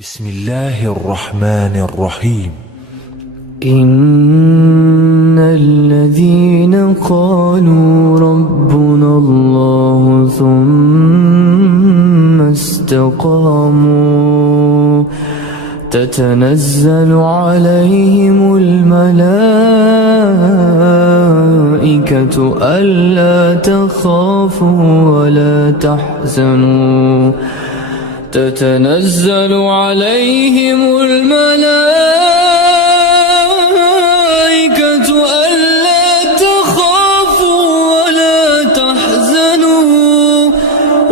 بسم الله الرحمن الرحيم. إن الذين قالوا ربنا الله ثم استقاموا تتنزل عليهم الملائكة ألا تخافوا ولا تحزنوا تتنزل عليهم الملائكة ألا تخافوا ولا تحزنوا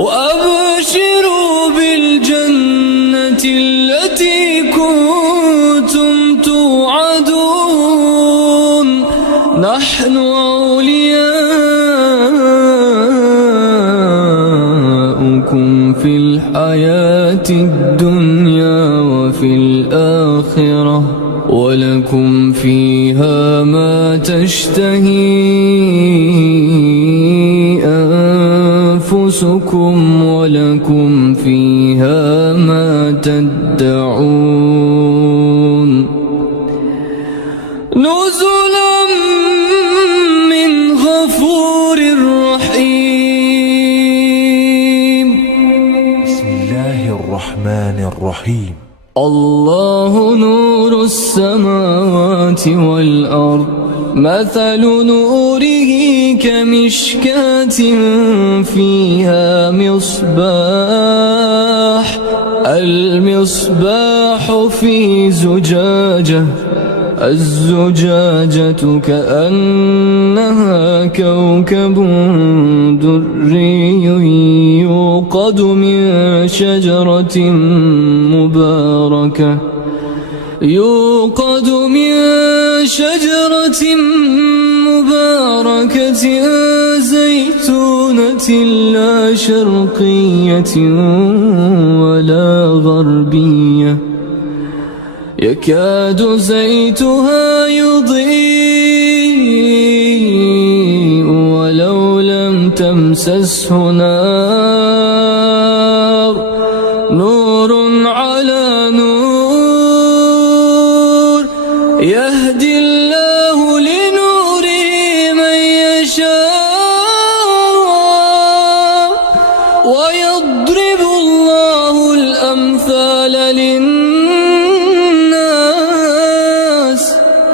وأبشروا بالجنة التي كنتم توعدون نحن أولياؤكم في الحياة الدنيا وفي الآخرة ولكم فيها ما تشتهي أنفسكم ولكم فيها ما تدعون نزلا من غفور رحيم. بسم الله الرحمن الرحيم. الله نور السماوات والأرض مثل نوره كمشكاة فيها مصباح المصباح في زجاجة الزجاجة كأنها كوكب دري يوقد من شجرة مباركة زيتونة لا شرقية ولا غربية يكاد زيتها يضيء ولو لم تمسسه نار نور على نور يهدي الله لنوره من يشاء ويضرب الله الأمثال للناس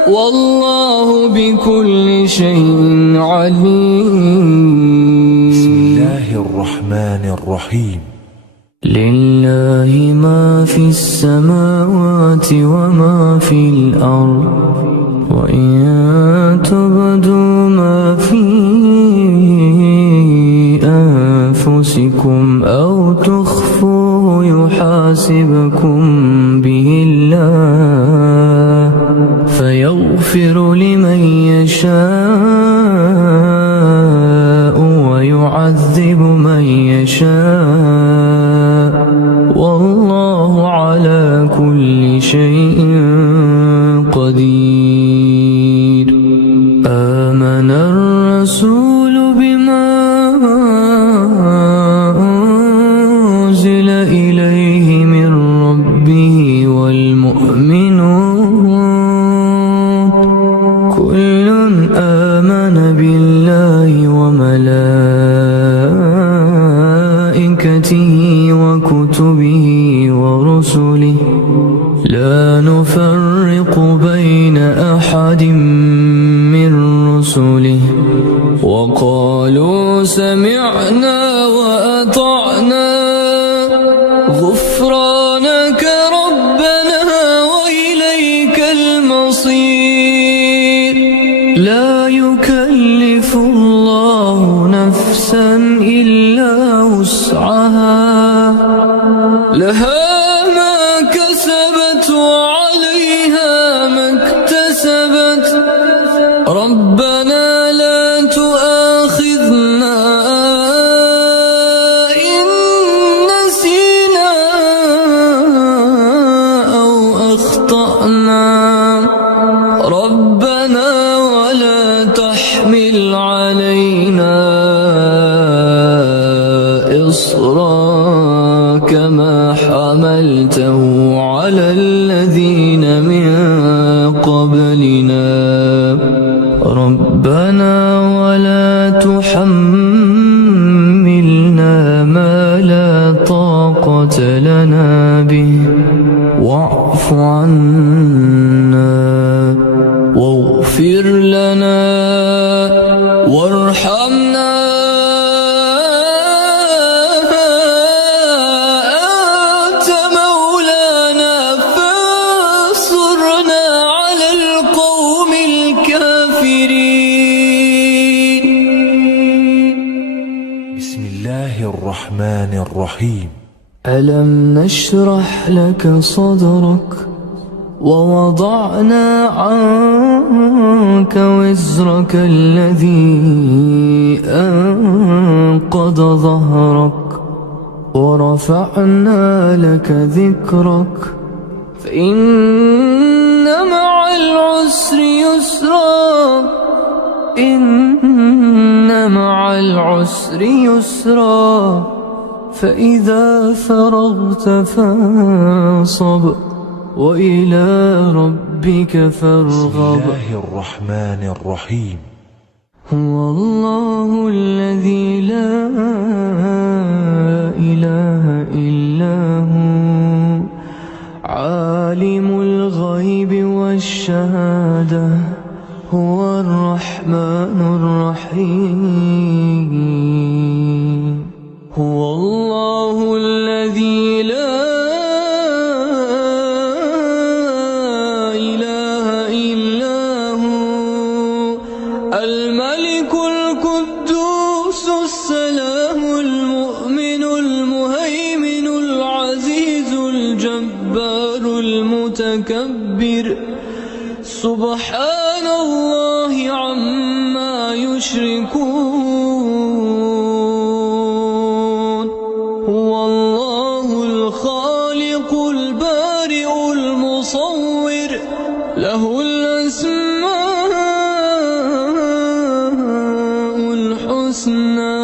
والله بكل شيء عليم. بسم الله الرحمن الرحيم. لله ما في السماوات وما في الأرض وإن تبدوا ما في أنفسكم أو تخفوه يحاسبكم به الله فيغفر لمن يشاء ويعذب من يشاء والله على كل شيء قدير. آمن الرسول بما أنزل إليه من ربه والمؤمنون كل آمن بالله وملائكته وكتبه ورسله لا نفرق بين أحد من رسله وقالوا سمعنا وأطعنا غفرانك ربنا وإليك المصير. لا يكلف الله نفسا إلا وسعها لها ما كسبت وعليها ما اكتسبت ربنا لا تؤاخذنا إن نسينا استحوذوا على الذين من قبلنا ربنا ولا تحملنا ما لا طاقة لنا به واعف عنا واغفر لنا وارحمنا أنت مولانا فانصرنا على القوم الكافرين. بسم الله الرحمن الرحيم. ألم نشرح لك صدرك ووضعنا عنك وزرك الذي أنقض ظهرك ورفعنا لك ذكرك فإن مع العسر يسرا إن مع العسر يسرا فإذا فرغت فانصب وإلى ربك فارغب. بسم الله الرحمن الرحيم. هو الله الذي لا إله إلا هو عالم الغيب والشهادة هو الرحمن الرحيم. هو الله الذي لا إله إلا هو الملك القدوس السلام المؤمن المهيمن العزيز الجبار المتكبر سبحان الله عما يشركون. هو الله الخالق البارئ المصور له الأسماء الحسنى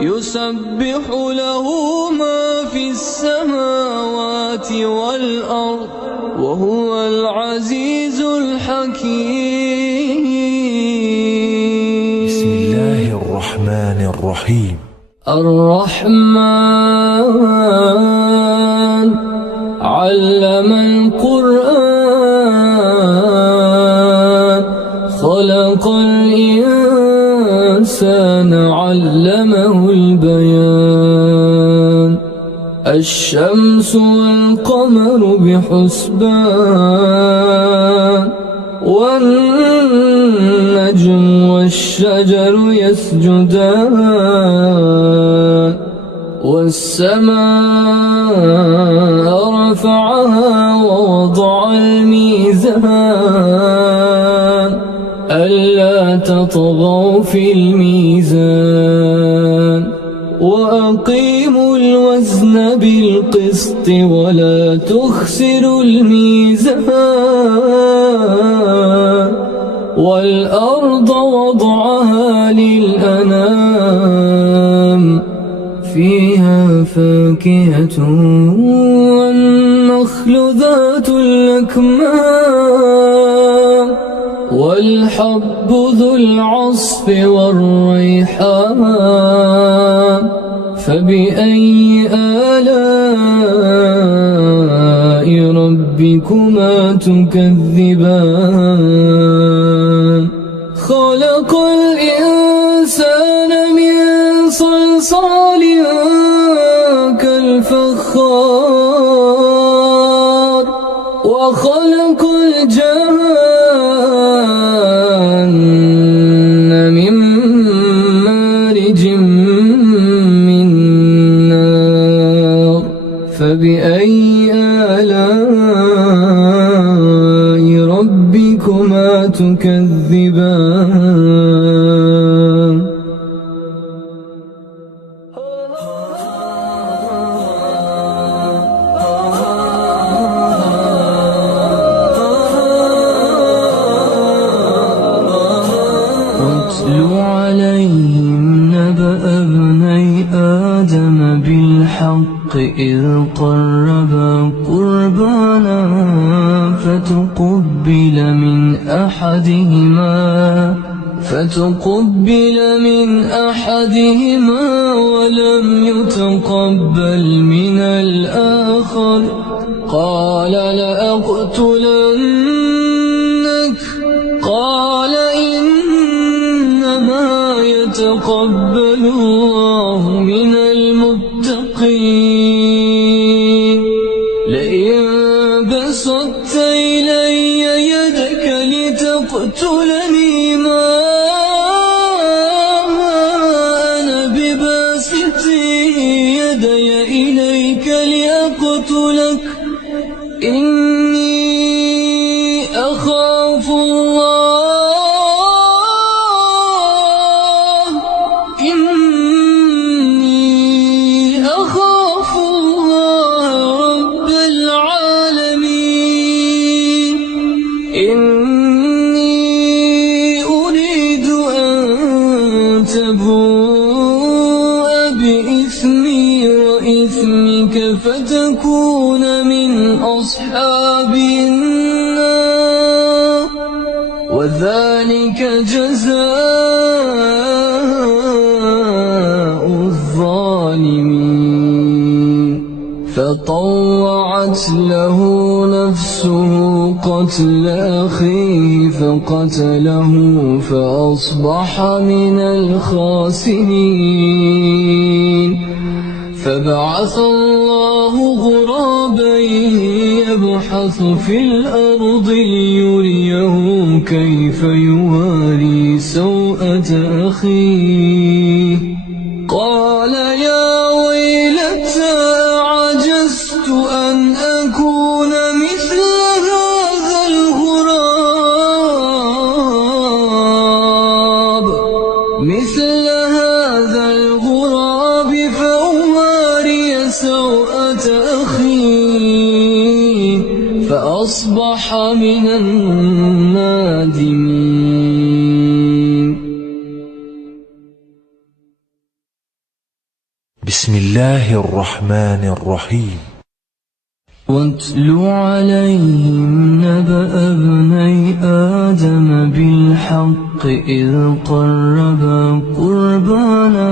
يسبح له ما في السماوات والأرض وهو العزيز الحكيم. بسم الله الرحمن الرحيم. الرحمن علم القرآن خلق الإنسان علمه البيان الشمس والقمر بحسبان والنجم والشجر يسجدان والسماء رفعها ووضع الميزان ألا تطغوا في الميزان وأقيموا الوزن بالقسط ولا تخسروا الميزان والأرض وضعها للأنام فيها فاكهة والنخل ذات الأكمام والحب ذو العصف والريحان فبأي آلاء ربكما تكذبان. خلق الإنسان من صلصال كالفخار وخلق الجان من مارج من نار فبأي آلاء ربكما تكذبان. واتل عليهم نبأ ابني آدم بالحق إذ قربا فتقبل من أحدهما ولم يتقبل من الآخر قال لأقتلنك قال إنما يتقبل الله من المتقين لئن بسطت إلي يدك لتقتلني ما أنا بباسط يدي إليك لأقتلك إني أخاف الله رب العالمين إني أريد أن تبوء بإثمي وإثمك فتكون من أصحاب النار وذلك جزاء الظالمين فطوعت له نفسه قتل أخيه فقتله فأصبح من الخاسرين فبعث الله غرابا يبحث في الأرض ليريه كيف يواري سوءة أخيه قال يا ويلتى عجزت أن أكون مثل هذا الغراب فأواري سوءة أخي فأصبح من النادمين بسم الله الرحمن الرحيم واتل عليهم نبأ ابني آدم بالحق إذ قربا قربانا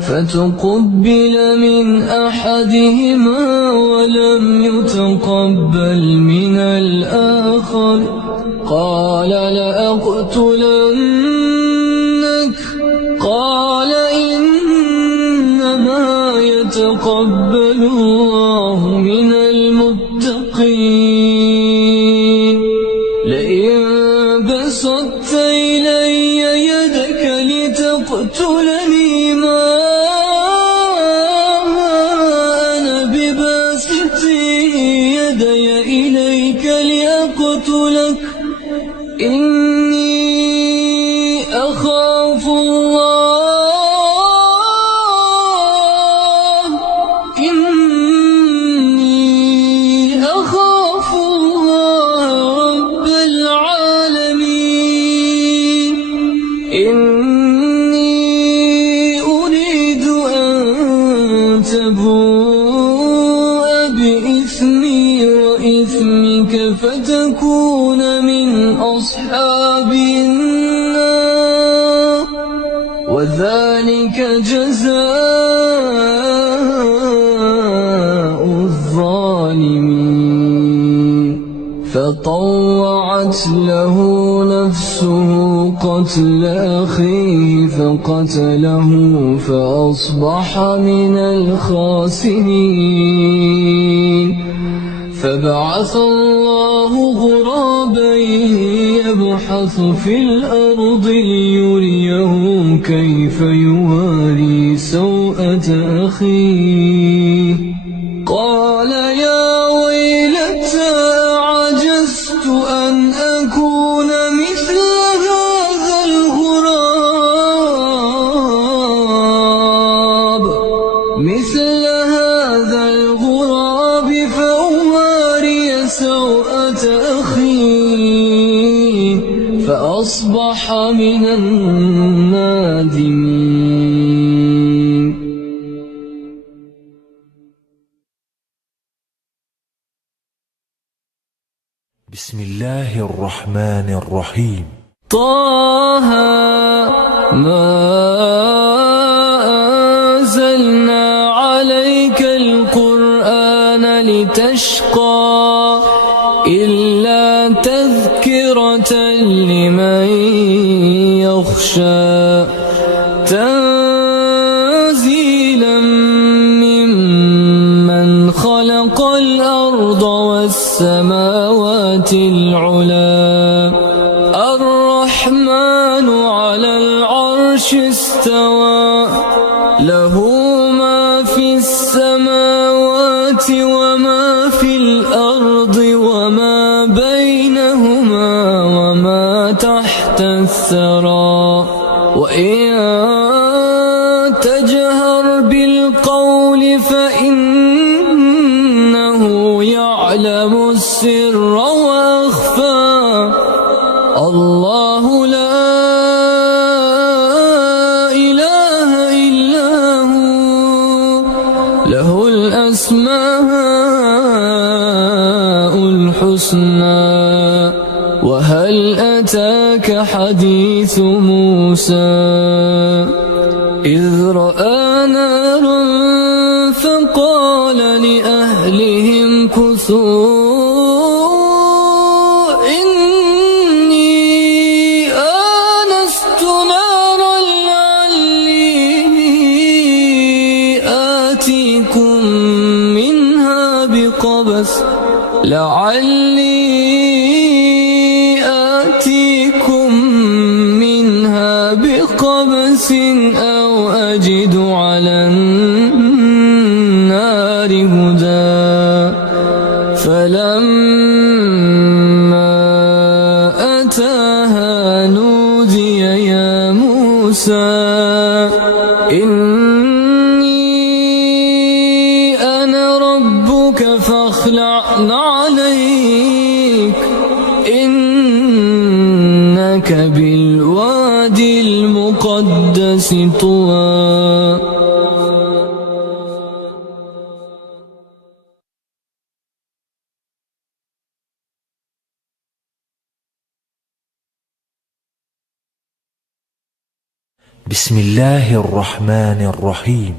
فتقبل من أحدهما ولم يتقبل من الآخر قال لأقتلنك قال إنما يتقبل الله من المتقين لئن بسطت إلي يدك لتقتلني ما أنا بباسط يدي إليك لأقتلك إني أخاف الله رب العالمين إني أريد أن تبوء بإثمي وإثمك فتكون من أصحاب النار وذلك جزاء الظالمين فطوعت له نفسه قتل أخيه فقتله فأصبح من الخاسرين فبعث الله غرابا يبحث في الأرض ليريه كيف يواري سوءة أخيه قال يا ويلتى عجزت أن أكون مثل هذا الغراب فأواري سوءة أخي فأصبح من النادمين بسم الله الرحمن الرحيم. طه ما أنزلنا عليك القرآن لتشقى إلا تذكرة لمن يخشى تنزيلا ممن خلق الأرض والسماوات العلى الرحمن على العرش استوى له ما في السماوات وما في الأرض وما بينهما وما تحت الثرى وإن تجهر بالقول فإنه يعلم السر وأخفى الله لا إله إلا هو له الأسماء الحسنى وهل أتاك حديث موسى إذ رأى نارا فقال لأهلهم كثوا إني آنست نارا آتيكم منها بقبس أو أجد على النار هدى فلما أتاها نودي يا موسى إني أنا ربك فاخلع عليك إنك بالوادي المقدس طوى. بسم الله الرحمن الرحيم.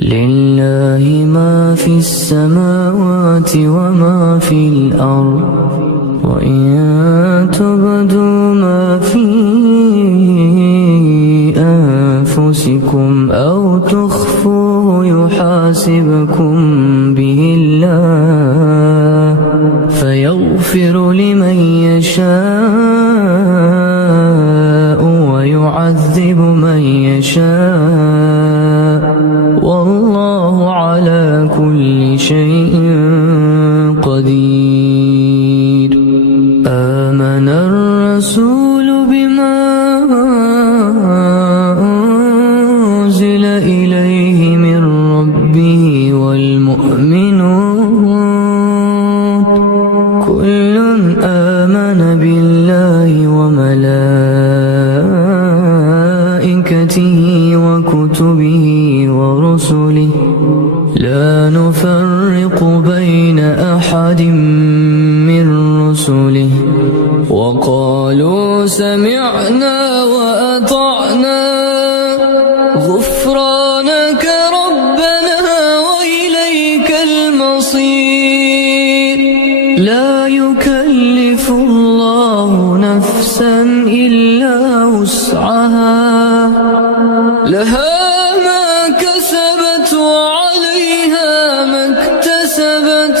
لله ما في السماوات وما في الأرض وإن تبدوا ما في أنفسكم أو تخفوه يحاسبكم به الله فيغفر لمن يشاء ويعذب من يشاء والله على كل شيء قدير. آمن الرسول بما أنزل إليه من ربه والمؤمنون كل آمن بالله وملائكته وكتبه ورسله لا نفرق بين أحد من رسله وقالوا سمعنا وأطعنا غفرانك ربنا وإليك المصير. لا يكلف الله نفسا إلا وسعها لها ما كسبت وعليها ما اكتسبت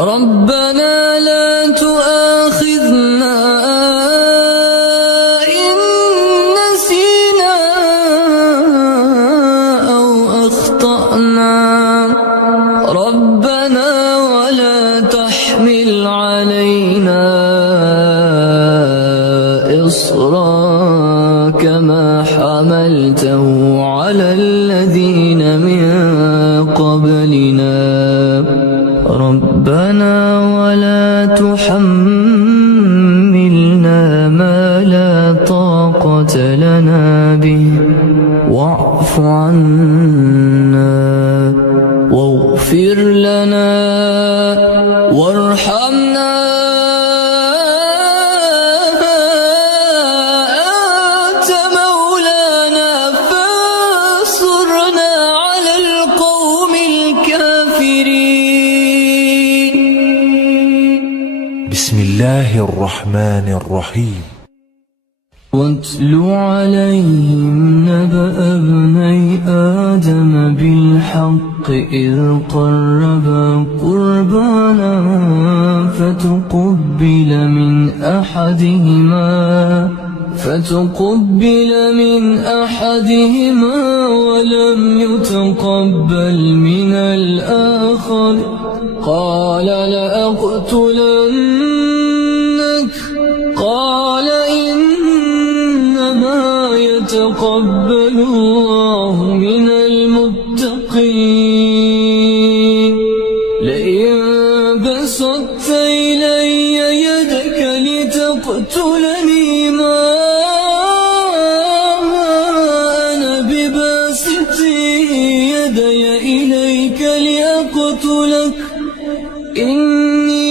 ربنا لا تؤاخذنا إن نسينا أو أخطأنا ربنا ولا تحمل علينا إصرا كما حملته على الذين من قبلنا ربنا ولا تحملنا ما لا طاقة لنا به واعف عنا واغفر لنا وارحمنا الله الرحمن الرحيم واتل عليهم نبأ ابني آدم بالحق إذ قربا قربانا فتقبل من أحدهما ولم يتقبل من الآخر قال لأقتلنك قال إنما يتقبل الله من المتقين لئن بسطت إلي يدك لتقتلني ما أنا بباسط يدي إليك لأقتلك إني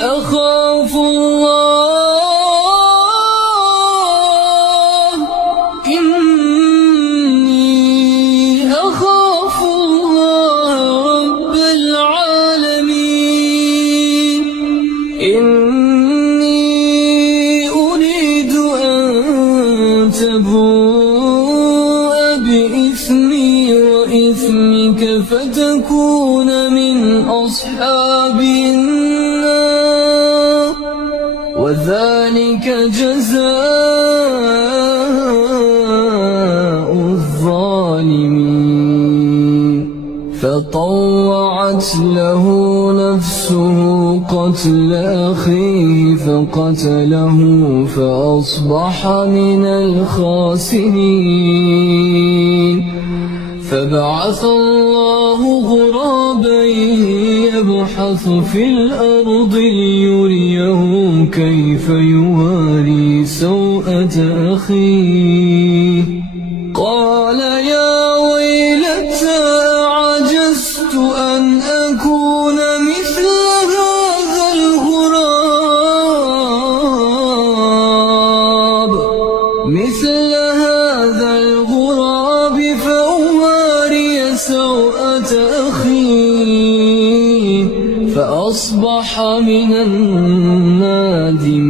أخاف الله رب العالمين إني أريد أن تبوء بإثمي وإثمك فتكون من أصحاب النار وذلك جزاء الظالمين فطوعت له نفسه قتل أخيه فقتله فأصبح من الخاسرين فبعث الله غرابا يبحث في الأرض ليريه كيف يواري سوءة أخيه قال يا ويلتى عجزت أن أكون مثل هذا الغراب فأواري سوءة أخي فأصبح من النادمين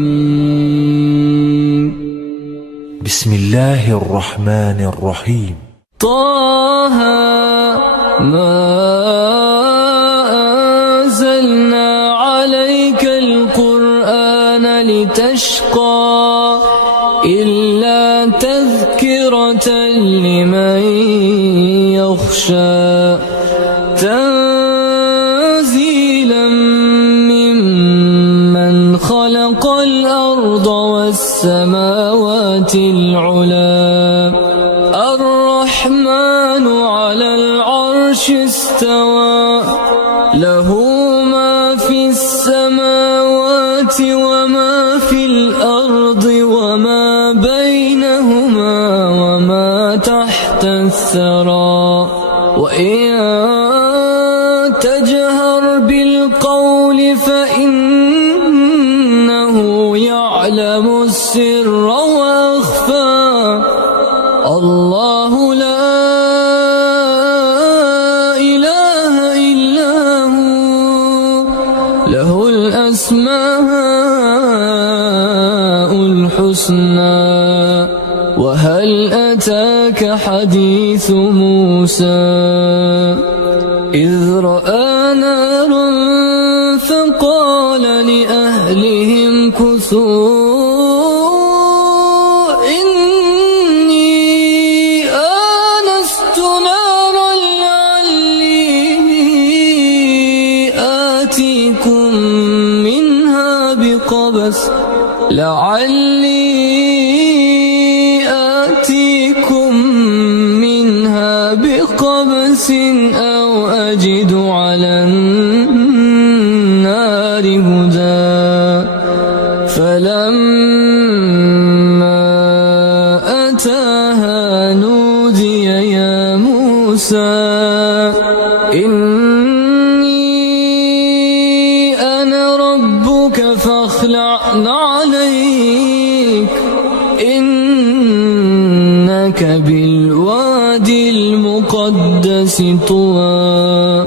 بسم الله الرحمن الرحيم طه ما أنزلنا عليك القرآن لتشقى إلا تذكرة لمن يخشى تنزيلا ممن خلق الأرض والسماوات العلى الرحمن على العرش استوى له ما في السماوات وما في الأرض وما بينهما وما تحت الثرى وإن تجهر بالقول فإنه يعلم السر وأخفى الله لا إله إلا هو له الأسماء الحسنى وهل أتاك حديث موسى إذ رأى نارا فقال لأهلهم كثوا إني آنست نارا آتيكم منها بقبس أو أجد على النار هدى فلما أتاها نودي يا موسى إني أنا ربك فاخلع عليك إنك بالوادي المقدس طوى